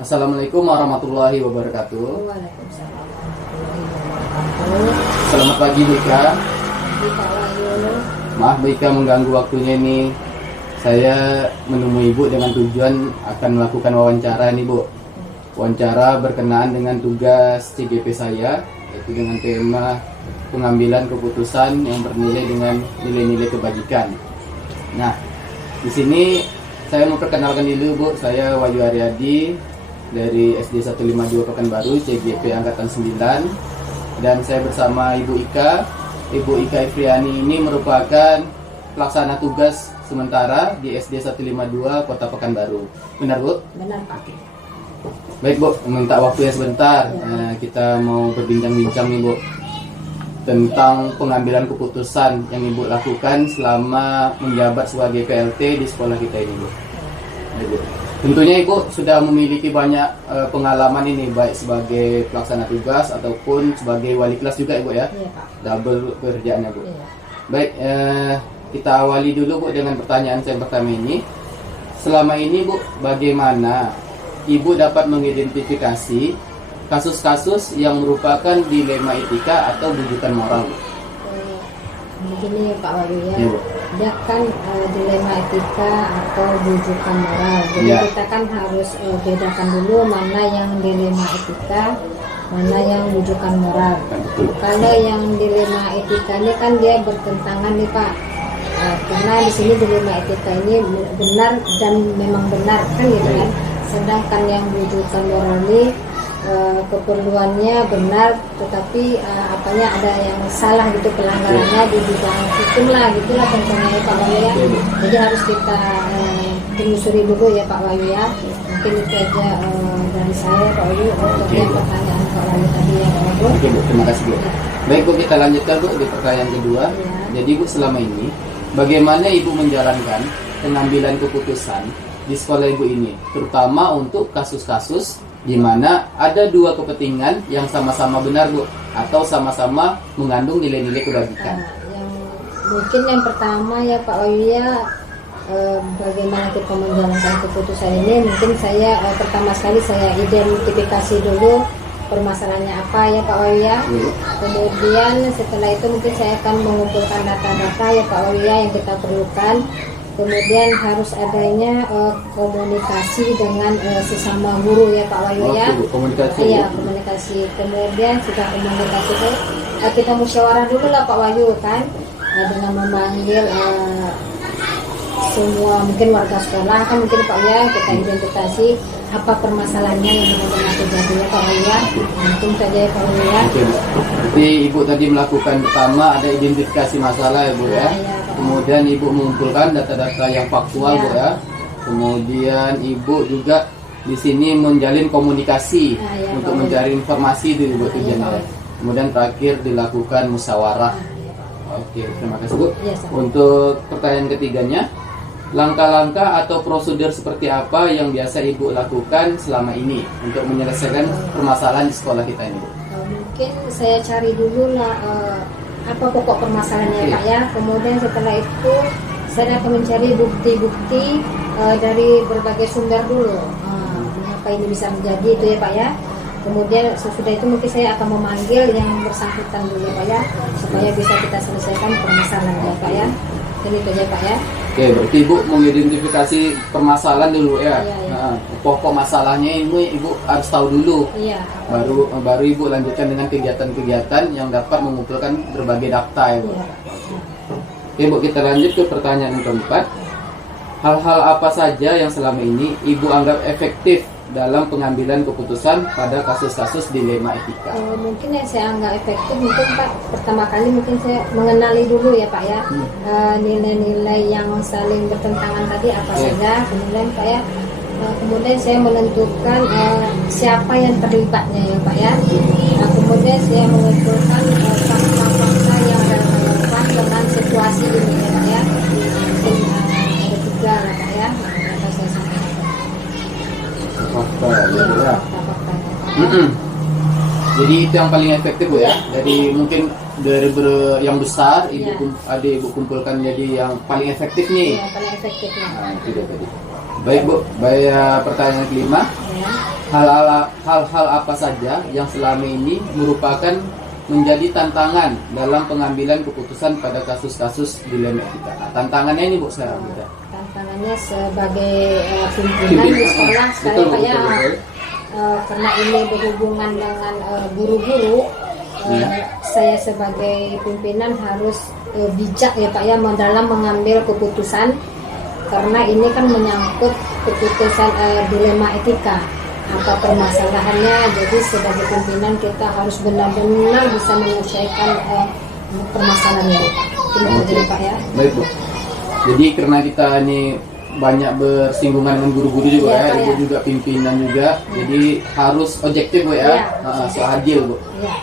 Assalamualaikum warahmatullahi wabarakatuh. Waalaikumsalam warahmatullahi wabarakatuh. Selamat pagi Bu Ika. Pagi Pak Wahyu. Maaf Bu Ika mengganggu waktunya nih. Saya menemui Ibu dengan tujuan akan melakukan wawancara nih Bu. Wawancara berkenaan dengan tugas CGP saya, yaitu dengan tema pengambilan keputusan yang bernilai dengan nilai-nilai kebajikan. Nah, di sini saya memperkenalkan dulu Bu, saya Wahyu Aryadi dari SD 152 Pekanbaru, CGP Angkatan 9, dan saya bersama Ibu Ika. Ibu Ika Ifriani ini merupakan pelaksana tugas sementara di SD 152 Kota Pekanbaru. Benar Bu? Benar Pak. Baik Bu, minta waktunya sebentar. Kita mau berbincang-bincang nih Bu tentang pengambilan keputusan yang Ibu lakukan selama menjabat sebagai PLT di sekolah kita ini Bu. Ibu. Tentunya Ibu sudah memiliki banyak pengalaman ini, baik sebagai pelaksana tugas ataupun sebagai wali kelas juga Ibu ya. Iya Pak. Double pekerjaannya Bu. Iya. Baik, kita awali dulu Bu dengan pertanyaan saya pertama ini. Selama ini Bu, bagaimana Ibu dapat mengidentifikasi kasus-kasus yang merupakan dilema etika atau bujukan moral Bu? Begini Pak Wahyu ya. Iya, Bu. Dia kan dilema etika atau bujukan moral. Jadi Ya. kita kan harus bedakan dulu mana yang dilema etika, mana yang bujukan moral. Betul. Kalau yang dilema etika ini kan dia bertentangan nih Pak. Karena di sini dilema etika ini benar dan memang benar kan gitu kan. Sedangkan yang bujukan moral ini keperluannya benar, tetapi apanya ada yang salah gitu, pelanggarannya di bidang hukum lah gitulah contohnya Pak Wahyu ya. Jadi harus kita telusuri dulu ya Pak Wahyu ya. Mungkin itu aja dari saya Pak Wahyu untuk yang pertanyaan Pak Wahyu tadi ya Pak Wahyu. Oke Bu, terima kasih Bu. Baik Bu, kita lanjutkan Bu di pertanyaan kedua. Ya. Jadi Bu, selama ini bagaimana Ibu menjalankan pengambilan keputusan di sekolah Ibu ini, terutama untuk kasus-kasus di mana ada dua kepentingan yang sama-sama benar Bu, atau sama-sama mengandung nilai-nilai kebajikan. Mungkin yang pertama ya Pak Wahyu ya, bagaimana kita menjalankan keputusan ini. Mungkin saya pertama sekali saya identifikasi dulu permasalahannya apa ya Pak Wahyu ya. Kemudian setelah itu mungkin saya akan mengumpulkan data-data ya Pak Wahyu ya yang kita perlukan. Kemudian harus adanya komunikasi dengan sesama guru ya Pak Wahyu ya. Komunikasi. Iya, komunikasi. Kemudian sudah komunikasi itu kita musyawarah dulu lah Pak Wahyu kan, dengan memanggil semua mungkin warga sekolah kan mungkin Pak ya, kita identifikasi apa permasalahannya yang benar-benar terjadi ya Pak ya. Mungkin saja ya Pak ya. Oke Bu. Jadi Ibu tadi melakukan pertama ada identifikasi masalah ya Bu ya. Ya. Kemudian Ibu mengumpulkan data-data yang faktual Ya. Bu ya. Kemudian Ibu juga di sini menjalin komunikasi Ya, untuk Pak. mencari informasi di Bu tujuannya. Pak. Kemudian terakhir dilakukan musyawarah. Ya, Pak. Oke, terima kasih Bu. Iya, sama. Untuk pertanyaan ketiganya, langkah-langkah atau prosedur seperti apa yang biasa Ibu lakukan selama ini untuk menyelesaikan permasalahan di sekolah kita ini, Bu? Mungkin saya cari dulu lah apa pokok permasalahannya Oke. Pak ya. Kemudian setelah itu saya akan mencari bukti-bukti dari berbagai sumber dulu. Mengapa ini bisa terjadi itu ya Pak ya. Kemudian sesudah itu mungkin saya akan memanggil yang bersangkutan dulu ya Pak ya, supaya bisa kita selesaikan permasalahannya Pak ya. Jadi itu aja Pak ya. Oke, berarti Ibu mengidentifikasi permasalahan dulu ya. Iya, iya. Nah, pokok masalahnya ini Ibu harus tahu dulu. Iya. Baru Ibu lanjutkan dengan kegiatan-kegiatan yang dapat mengumpulkan berbagai data ya Bu. Iya. Oke Bu, kita lanjut ke pertanyaan yang keempat. Hal-hal apa saja yang selama ini Ibu anggap efektif dalam pengambilan keputusan pada kasus-kasus dilema etika? Mungkin yang saya anggap efektif mungkin Pak, pertama kali mungkin saya mengenali dulu ya Pak ya, nilai-nilai yang saling bertentangan tadi apa saja, kemudian Pak ya, kemudian saya menentukan siapa yang terlibatnya ya Pak ya. Nah, kemudian saya mengumpulkan fakta-fakta yang relevan dengan situasi ini ya Pak ya. Mungkin ada tiga lah Pak ya, apa saya sampaikan. Fakta, Iya, ya. fakta-faktanya. Jadi itu yang paling efektif Bu ya. Jadi mungkin dari yang besar Iya. Ibu kumpulkan jadi yang paling efektif nih. Iya, paling efektifnya. Nah, itu dia tadi. Baik Bu, baik, pertanyaan kelima. Ya. Hal-hal apa saja yang selama ini merupakan menjadi tantangan dalam pengambilan keputusan pada kasus-kasus dilema etika? Nah, tantangannya ini Bu saya minta. Tantangannya sebagai pimpinan di sekolah saya Betul, Pak ya, betul, betul. karena ini berhubungan dengan guru-guru, saya sebagai pimpinan harus bijak ya Pak ya dalam mengambil keputusan, karena ini kan menyangkut keputusan dilema etika, apa permasalahannya. Jadi sebagai pimpinan kita harus benar-benar bisa menyelesaikan permasalahannya. Itu jadi Pak ya. Baik Bu. Jadi karena kita ini banyak bersinggungan dengan guru-guru juga Iya, ya, Pak, Ibu ya. juga pimpinan juga, jadi harus objektif Bu ya, Iya. so adil Bu. Ya.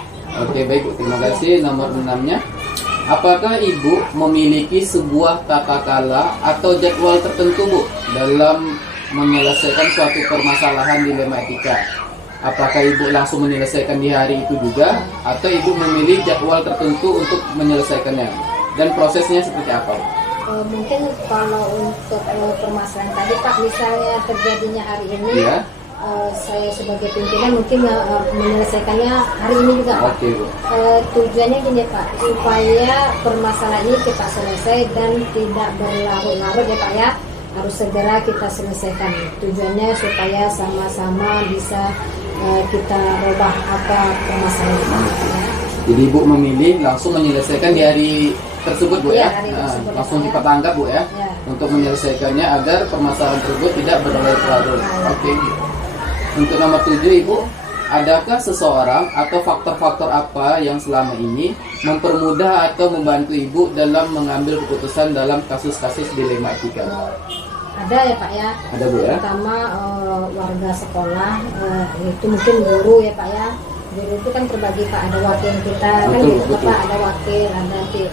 Oke baik Bu, terima kasih. Nomor 6-nya, apakah Ibu memiliki sebuah tata cara atau jadwal tertentu Bu dalam menyelesaikan suatu permasalahan dilema etika? Apakah Ibu langsung menyelesaikan di hari itu juga, atau Ibu memilih jadwal tertentu untuk menyelesaikannya? Dan prosesnya seperti apa? Mungkin kalau untuk permasalahan tadi Pak, misalnya terjadinya hari ini, Iya. saya sebagai pimpinan mungkin menyelesaikannya hari ini juga Pak. Oke Bu. Tujuannya gini Pak, supaya permasalahan ini kita selesai dan tidak berlarut-larut ya Pak ya, harus segera kita selesaikan. Tujuannya supaya sama-sama bisa kita rubah apa permasalahan ini Pak ya. Jadi Ibu memilih langsung menyelesaikan di hari tersebut Bu ya, Iya, hari tersebut, langsung ya. cepat tanggap Bu ya, Ya. untuk menyelesaikannya agar permasalahan tersebut tidak berlarut-larut. Oke. Untuk nomor 7 Ibu, adakah seseorang atau faktor-faktor apa yang selama ini mempermudah atau membantu Ibu dalam mengambil keputusan dalam kasus-kasus dilema etika? Ada ya Pak ya. Ada Bu ya. Pertama warga sekolah, itu mungkin guru ya Pak ya. Guru itu kan terbagi Pak, ada wakil kita kan Betul, gitu betul. Pak, ada wakil, ada nanti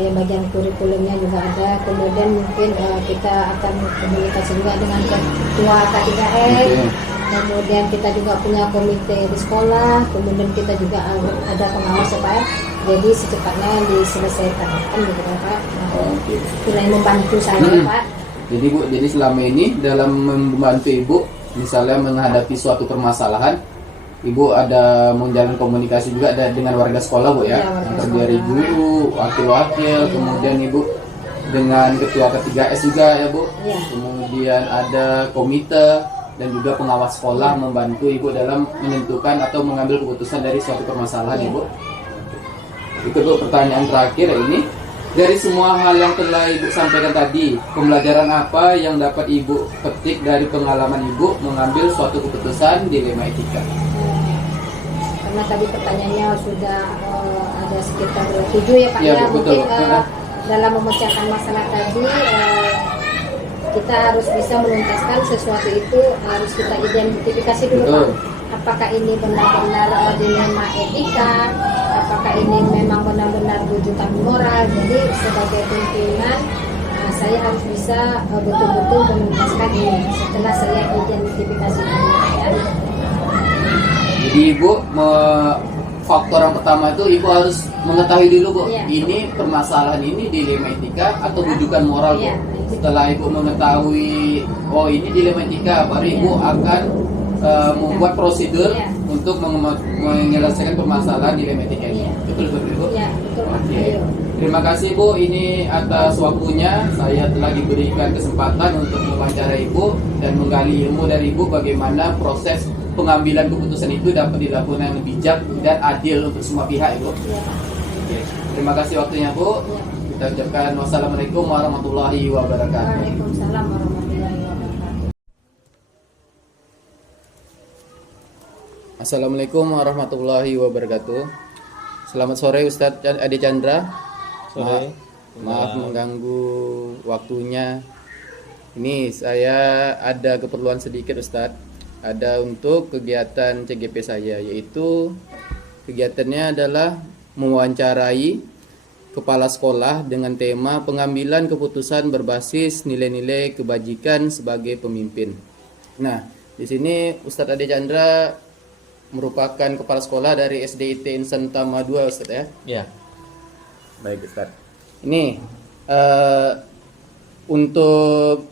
yang bagian kurikulumnya juga ada. Kemudian mungkin kita akan komunikasi juga dengan ketua K3S. Oke. Kemudian kita juga punya komite di sekolah. Kemudian kita juga ada pengawas ya Pak ya. Jadi secepatnya diselesaikan kan gitu kan Pak. Nah, Oke. itulah yang membantu saya Pak. Jadi Bu, jadi selama ini dalam membantu Ibu, misalnya menghadapi suatu permasalahan, Ibu ada menjalin komunikasi juga dengan warga sekolah Bu ya, Iya, warga yang terdiri sekolah. guru, wakil-wakil, Iya. kemudian Ibu dengan ketua K3S juga ya Bu. Iya. Kemudian ada komite dan juga pengawas sekolah membantu Ibu dalam menentukan atau mengambil keputusan dari suatu permasalahan Iya. Ibu. Itu Bu, pertanyaan terakhir ini. Dari semua hal yang telah Ibu sampaikan tadi, pembelajaran apa yang dapat Ibu petik dari pengalaman Ibu mengambil suatu keputusan dilema etika? Karena tadi pertanyaannya sudah ada sekitar 7 ya Pak Iya, ya. Bu, betul. Mungkin dalam memecahkan masalah tadi kita harus bisa menuntaskan sesuatu itu, harus kita identifikasi dulu Betul. Pak. Apakah ini benar-benar dilema etika, apakah ini memang benar-benar rujukan moral. Jadi sebagai pimpinan saya harus bisa betul-betul menuntaskan ini setelah saya identifikasi ini ya. Jadi Ibu, faktor yang pertama itu Ibu harus mengetahui dulu Bu, Iya. ini permasalahan ini dilema etika atau rujukan moral Bu. Iya. Setelah Ibu mengetahui, oh ini dilema etika, baru Ibu akan membuat prosedur Iya. untuk menyelesaikan permasalahan dilema etika ini. Iya. Betul betul Ibu? Ya, betul Pak. Oke. Ayo. Terima kasih Bu, ini atas waktunya saya telah diberikan kesempatan untuk mewawancara Ibu dan menggali ilmu dari Ibu bagaimana proses pengambilan keputusan itu dapat dilakukan dengan bijak dan adil untuk semua pihak Ibu. Ya, Pak. Oke. Terima kasih waktunya Bu. Ya. Kita ucapkan wassalamualaikum warahmatullahi wabarakatuh. Waalaikumsalam warahmatullahi wabarakatuh. Assalamualaikum warahmatullahi wabarakatuh. Selamat sore Ustadz Ade Chandra. Sore. Maaf mengganggu waktunya. Ini saya ada keperluan sedikit Ustadz. Ada untuk kegiatan CGP saya, yaitu kegiatannya adalah mewawancarai kepala sekolah dengan tema pengambilan keputusan berbasis nilai-nilai kebajikan sebagai pemimpin. Nah, di sini Ustadz Ade Chandra merupakan kepala sekolah dari SDIT Insan Tama 2 Ustadz ya. Ya. Baik Ustadz. Ini untuk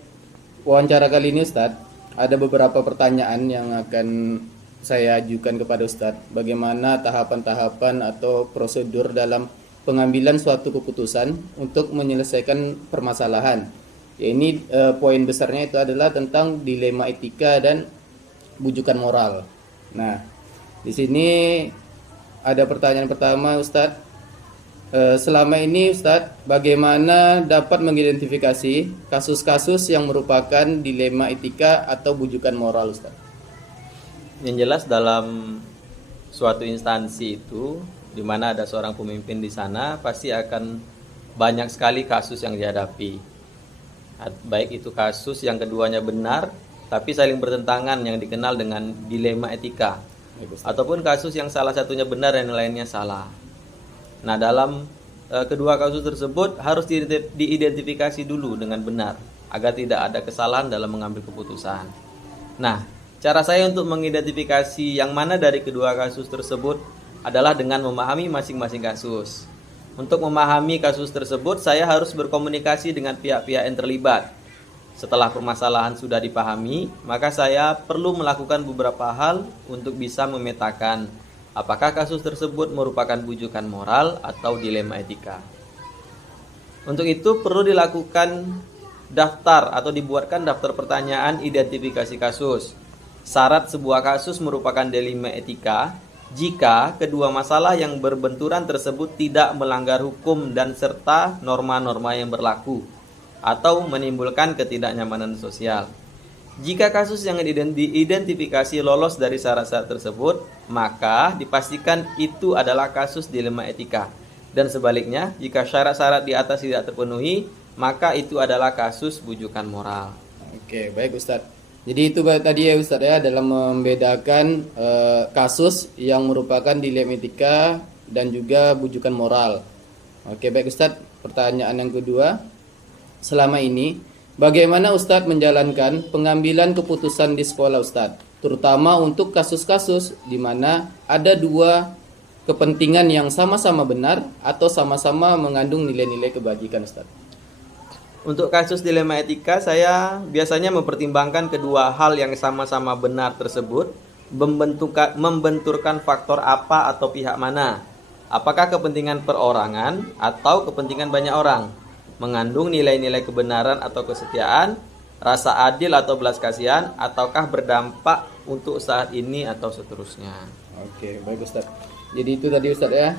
wawancara kali ini Ustadz, ada beberapa pertanyaan yang akan saya ajukan kepada Ustadz. Bagaimana tahapan-tahapan atau prosedur dalam pengambilan suatu keputusan untuk menyelesaikan permasalahan. Ya, ini poin besarnya itu adalah tentang dilema etika dan bujukan moral. Nah, di sini ada pertanyaan pertama Ustadz. Selama ini Ustadz, bagaimana dapat mengidentifikasi kasus-kasus yang merupakan dilema etika atau bujukan moral Ustadz? Yang jelas dalam suatu instansi itu, di mana ada seorang pemimpin di sana, pasti akan banyak sekali kasus yang dihadapi. Baik itu kasus yang keduanya benar, tapi saling bertentangan yang dikenal dengan dilema etika. Ataupun kasus yang salah satunya benar dan lainnya salah. Nah, dalam kedua kasus tersebut harus diidentifikasi dulu dengan benar, agar tidak ada kesalahan dalam mengambil keputusan. Nah, cara saya untuk mengidentifikasi yang mana dari kedua kasus tersebut adalah dengan memahami masing-masing kasus. Untuk memahami kasus tersebut, saya harus berkomunikasi dengan pihak-pihak yang terlibat. Setelah permasalahan sudah dipahami, maka saya perlu melakukan beberapa hal untuk bisa memetakan apakah kasus tersebut merupakan bujukan moral atau dilema etika. Untuk itu perlu dilakukan daftar atau dibuatkan daftar pertanyaan identifikasi kasus. Syarat sebuah kasus merupakan dilema etika jika kedua masalah yang berbenturan tersebut tidak melanggar hukum dan serta norma-norma yang berlaku atau menimbulkan ketidaknyamanan sosial. Jika kasus yang diidentifikasi lolos dari syarat-syarat tersebut, maka dipastikan itu adalah kasus dilema etika. Dan sebaliknya, jika syarat-syarat di atas tidak terpenuhi, maka itu adalah kasus bujukan moral. Oke, baik Ustadz. Jadi itu tadi ya Ustadz ya, dalam membedakan kasus yang merupakan dilema etika dan juga bujukan moral. Oke, baik Ustadz. Pertanyaan yang kedua, selama ini bagaimana Ustadz menjalankan pengambilan keputusan di sekolah Ustadz, terutama untuk kasus-kasus di mana ada dua kepentingan yang sama-sama benar atau sama-sama mengandung nilai-nilai kebajikan Ustadz? Untuk kasus dilema etika, saya biasanya mempertimbangkan kedua hal yang sama-sama benar tersebut, membenturkan faktor apa atau pihak mana. Apakah kepentingan perorangan atau kepentingan banyak orang, mengandung nilai-nilai kebenaran atau kesetiaan, rasa adil atau belas kasihan, ataukah berdampak untuk saat ini atau seterusnya. Oke, baik Ustadz. Jadi itu tadi Ustadz ya.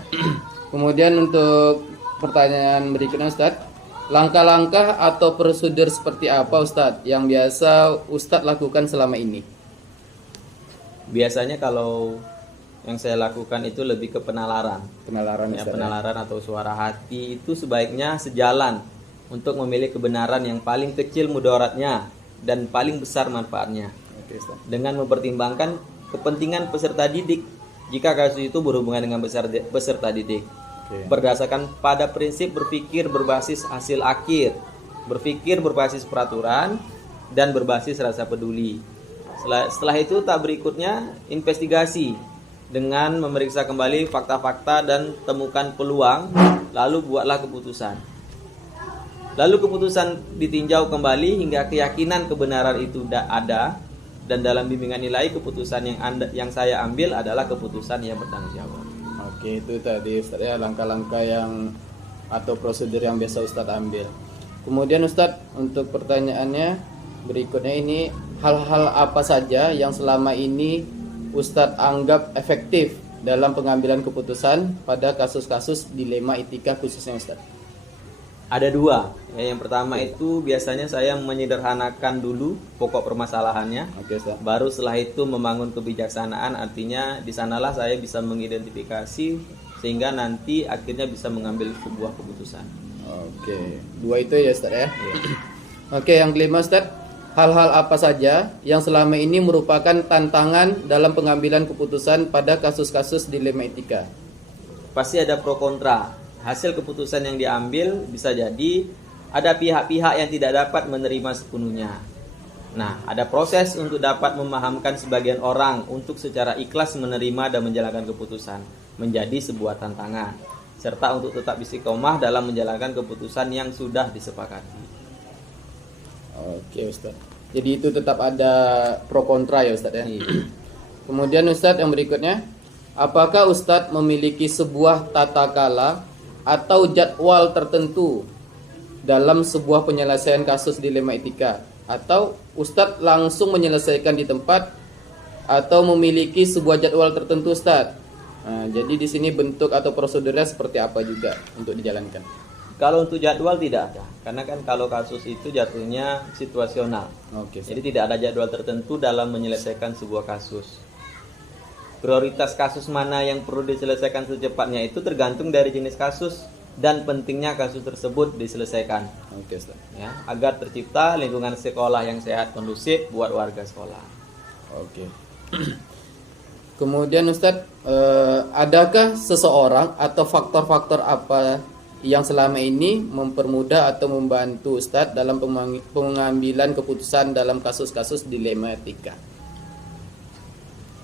Kemudian untuk pertanyaan berikutnya Ustadz, langkah-langkah atau prosedur seperti apa Ustadz yang biasa Ustadz lakukan selama ini? Biasanya kalau yang saya lakukan itu lebih ke penalaran. Penalaran Ya, Ustadz, penalaran atau suara hati itu sebaiknya sejalan untuk memilih kebenaran yang paling kecil mudaratnya dan paling besar manfaatnya. Oke, Ustadz. Dengan mempertimbangkan kepentingan peserta didik jika kasus itu berhubungan dengan peserta didik. Berdasarkan pada prinsip berpikir berbasis hasil akhir, berpikir berbasis peraturan, dan berbasis rasa peduli. Setelah itu tahap berikutnya investigasi dengan memeriksa kembali fakta-fakta dan temukan peluang, lalu buatlah keputusan. Lalu keputusan ditinjau kembali hingga keyakinan kebenaran itu ada, dan dalam bimbingan nilai keputusan yang saya ambil adalah keputusan yang bertanggung jawab. Oke, itu tadi Ustadz ya, langkah-langkah yang atau prosedur yang biasa Ustadz ambil. Kemudian Ustadz, untuk pertanyaannya berikutnya ini, hal-hal apa saja yang selama ini Ustadz anggap efektif dalam pengambilan keputusan pada kasus-kasus dilema etika khususnya Ustadz? Ada dua. Yang pertama itu biasanya saya menyederhanakan dulu pokok permasalahannya. Oke, Ustadz. Baru setelah itu membangun kebijaksanaan, artinya di sanalah saya bisa mengidentifikasi sehingga nanti akhirnya bisa mengambil sebuah keputusan. Oke, dua itu ya Ustadz ya. Oke, yang kelima Ustadz, hal-hal apa saja yang selama ini merupakan tantangan dalam pengambilan keputusan pada kasus-kasus dilema etika? Pasti ada pro kontra. Hasil keputusan yang diambil bisa jadi ada pihak-pihak yang tidak dapat menerima sepenuhnya. Nah, ada proses untuk dapat memahamkan sebagian orang untuk secara ikhlas menerima dan menjalankan keputusan menjadi sebuah tantangan, serta untuk tetap istiqomah dalam menjalankan keputusan yang sudah disepakati. Oke Ustaz. Jadi itu tetap ada pro kontra ya Ustadz ya. Iya. Kemudian Ustadz yang berikutnya, apakah Ustadz memiliki sebuah tata kala atau jadwal tertentu dalam sebuah penyelesaian kasus dilema etika, atau Ustadz langsung menyelesaikan di tempat atau memiliki sebuah jadwal tertentu Ustadz? Nah, jadi di sini bentuk atau prosedurnya seperti apa juga untuk dijalankan? Kalau untuk jadwal tidak ada, karena kan kalau kasus itu jatuhnya situasional. Oke. Jadi tidak ada jadwal tertentu dalam menyelesaikan sebuah kasus. Prioritas kasus mana yang perlu diselesaikan secepatnya itu tergantung dari jenis kasus dan pentingnya kasus tersebut diselesaikan. Oke, Ustaz. Ya, agar tercipta lingkungan sekolah yang sehat kondusif buat warga sekolah. Oke. Kemudian Ustadz, adakah seseorang atau faktor-faktor apa yang selama ini mempermudah atau membantu Ustadz dalam pengambilan keputusan dalam kasus-kasus dilema etika?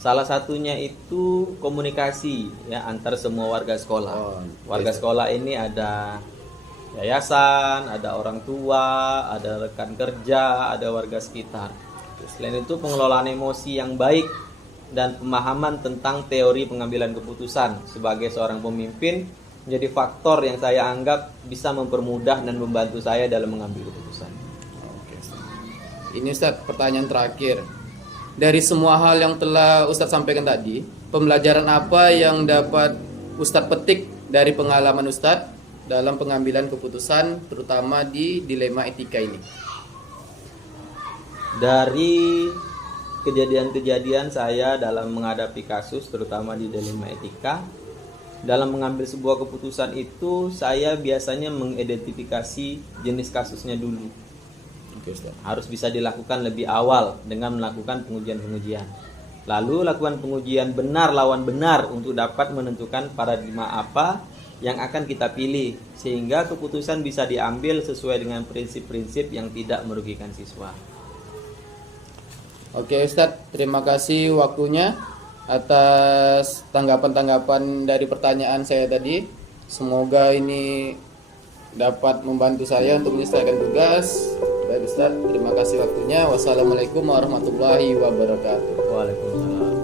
Salah satunya itu komunikasi ya antar semua warga sekolah. Oh, Warga sekolah ini ada yayasan, ada orang tua, ada rekan kerja, ada warga sekitar. Selain itu pengelolaan emosi yang baik dan pemahaman tentang teori pengambilan keputusan sebagai seorang pemimpin menjadi faktor yang saya anggap bisa mempermudah dan membantu saya dalam mengambil keputusan. Oke, Ustaz. Ini Ustadz, pertanyaan terakhir. Dari semua hal yang telah Ustadz sampaikan tadi, pembelajaran apa yang dapat Ustadz petik dari pengalaman Ustadz dalam pengambilan keputusan, terutama di dilema etika ini? Dari kejadian-kejadian saya dalam menghadapi kasus, terutama di dilema etika, dalam mengambil sebuah keputusan itu saya biasanya mengidentifikasi jenis kasusnya dulu. Oke, Ustaz. Harus bisa dilakukan lebih awal dengan melakukan pengujian-pengujian. Lalu lakukan pengujian benar lawan benar untuk dapat menentukan paradigma apa yang akan kita pilih, sehingga keputusan bisa diambil sesuai dengan prinsip-prinsip yang tidak merugikan siswa. Oke Ustadz, terima kasih waktunya atas tanggapan-tanggapan dari pertanyaan saya tadi. Semoga ini dapat membantu saya untuk menyelesaikan tugas. Baik Ustadz, terima kasih waktunya. Wassalamualaikum warahmatullahi wabarakatuh. Waalaikumsalam.